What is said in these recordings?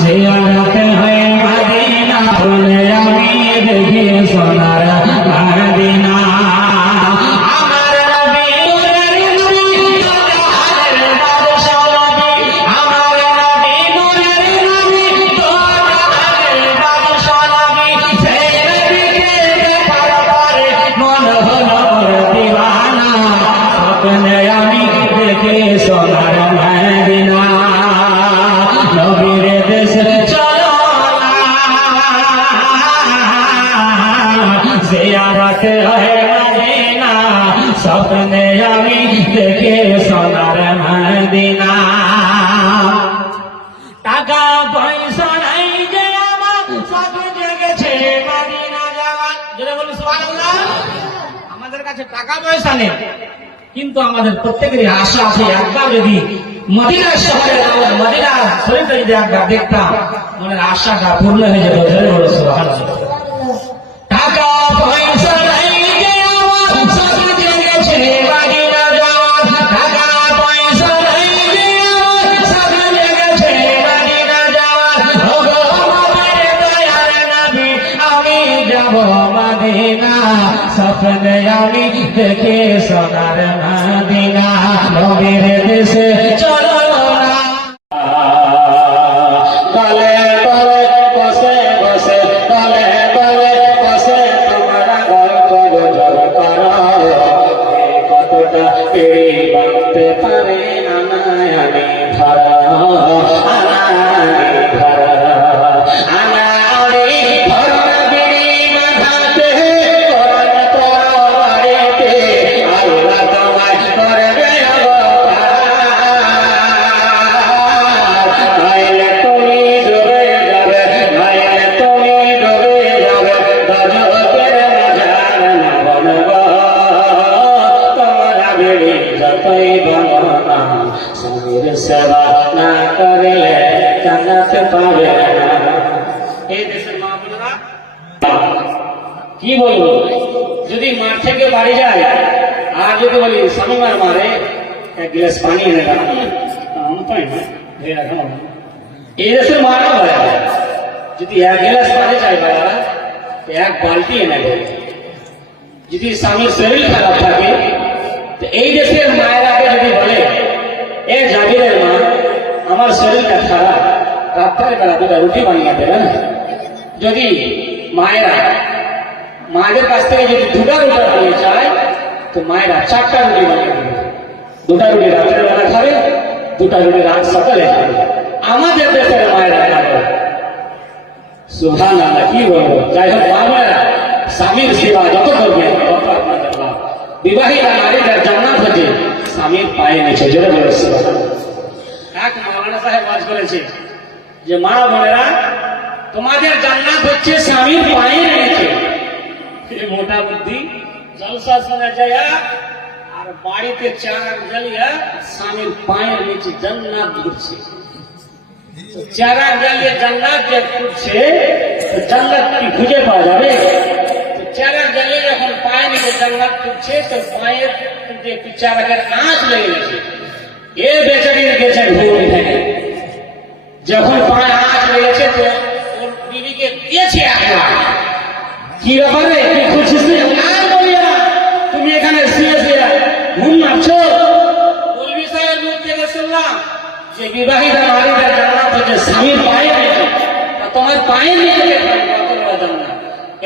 জিয়ারত হয় মদিনা বলে আমি দেখি সোনার মদিনা আমার নবী নূরের নবী দোজাহানের বাদশা নবী আমার নবী নূরের নবী দোজাহানের বাদশা নবী সেই নবীকে দেখার পরে মন হলো দিওয়ানা স্বপ্নে আমি দেখি সোনার মদিনা নবীর দেশে চলো জিয়ারত হয় মদিনা স্বপ্নে আমি দেখি সোনার মদিনা টাকা পয়সা নাই যে আমার সব জেগেছে মদিনা যাওয়ার জোরে বলুন সুবহানাল্লাহ। আমাদের কাছে টাকা পয়সা নেই কিন্তু আমাদের প্রত্যেকেরই আশা আছে একবার যদি মদিনা শহরে মদিনা শরীফে যদি একবার দেখতাম মনের আশাটা পূর্ণ হয়ে যেত জোরে বলুন সুবহানাল্লাহ। টাকা পয়সা নাই যে আমার সব জেগেছে মদিনা যাওয়ার টাকা পয়সা নাই যে আমার সব জেগেছে মদিনা যাওয়ার ওগো আমার দয়ার নবী আমি যাব মদিনা স্বপ্নে আমি দেখি সোনার মদিনা নবীর দেশে চলো না তলে তলে বসে বসে তলে তলে বসে তোমরা গল্প গুজব করো কতটা পেড়ি বাঁধতে পারে আনায়ানি ধরা আনায়ানি ধরা আনায়ানি ধরা বিড়ি বাঁধাতে কোরআন পড়ো বাড়িতে আল্লাহ তোমায় করবে নাইলে তুমি ডুবে যাবে নাইলে তুমি ডুবে যাবে গজবের মাঝার না বনবো তোমরা বেড়ে যতই বনো না স্বামীর সেবা না করলে জান্নাত পাবে না। এই দেশের মা বোনেরা কি বলবো যদি মাঠ থেকে বাড়ি যায় আর যদি বলি স্বামী মার মারে এক গ্লাস পানি এনে রাখা পাই না এই দেশের মারা হয় যদি এক গ্লাস পানি চাই বাবা এক বালতি এনে দেবে যদি স্বামীর শরীর খারাপ থাকে তো এই দেশের মায়েরাকে যদি বলে এ জাবিরের মা আমার শরীরটা খারাপ রাত্রের বেলা দুটা রুটি বানিয়ে দেবে না যদি মায়েরা মায়েদের কাছ থেকে যদি দুটা রুটি বানিয়ে চায় তো মায়েরা চারটা রুটি বানিয়ে দেবে দুটা রুটি রাত্রের বেলা খাবে দুটা রুটি রাত সকালে খাবে আমাদের দেশের মায়েরা খাবে সুবহানাল্লাহ কি বলবো যাই হোক মায়েরা স্বামীর সেবা যত করবেন তত আপনাদের লাভ বিবাহিতা নারীরা জান্নাত হচ্ছে স্বামীর পায়ে নিচে জোরে বলে সুবহানাল্লাহ। এক মাওলানা সাহেব ওয়াজ করেছে যে মা বোনেরা তোমাদের জান্নাত হচ্ছে স্বামীর পায়ে নিচে মোটা বুদ্ধি জলসা শোনা যায় আর বাড়িতে চার জ্বালিয়া স্বামীর পায়ের নিচে জান্নাত ঘুরছে চারা জ্বালিয়ে জান্নাত যে ঘুরছে জান্নাত কি খুঁজে পাওয়া যাবে চারা জ্বালিয়ে যখন পায়ে নিচে জান্নাত ঘুরছে তো পায়ের একটু চারাকের আঁচ লেগে গেছে এ বেচারির গেছে ঘুম থেকে যখন পায়ে আঁচ লেগেছে তো ওর বিবিকে দিয়েছে একলা কি ব্যাপারে কি খুঁজছিস আর বলিয়া তুমি এখানে শুয়ে শুয়ে ঘুম মারছো বলবি সাহেব মুখ থেকে শুনলাম যে বিবাহিতা নারীরা জান্নাত হচ্ছে স্বামীর পায়ে নিচে তোমার পায়ে নিচে কত বড় জান্নাত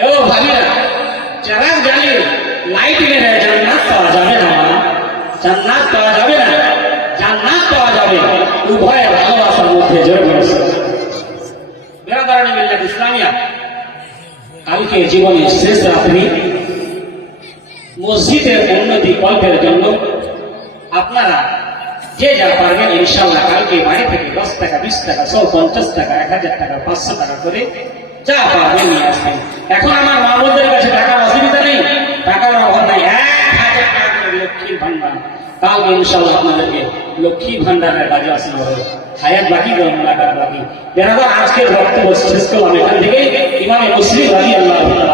এও ভাবিরা যারা জানি লাইট মেরে জান্নাত পাওয়া যাবে না জান্নাত পাওয়া যাবে না জান্নাত পাওয়া যাবে উভয় ভালোবাসার মধ্যে জোরে বলেছে বেরাদারানি মিল্লাত ইসলামিয়া কালকে জীবনের শেষ রাত্রি মসজিদের উন্নতি কল্পের জন্য আপনারা যে যা পারবেন ইনশাআল্লাহ কালকে বাড়ি থেকে 10 টাকা 20 টাকা 150 টাকা 1000 টাকা 500 টাকা করে যা পারবেন নিয়ে আসবেন। এখন আমার মা বোনদের কাছে টাকার অসুবিধা নেই টাকার অভাব নাই 1000 টাকা করে লক্ষ্মী ভান্ডার কাল ইনশাআল্লাহ আপনাদেরকে লক্ষ্মী ভান্ডারের কাজে আসতে হবে হায়াত বাকি মুলাকাত বাকি। যারা আজকের বক্তব্য শেষ করলাম এখান থেকে ইমাম মুসলিম রাদিয়াল্লাহু তাআলা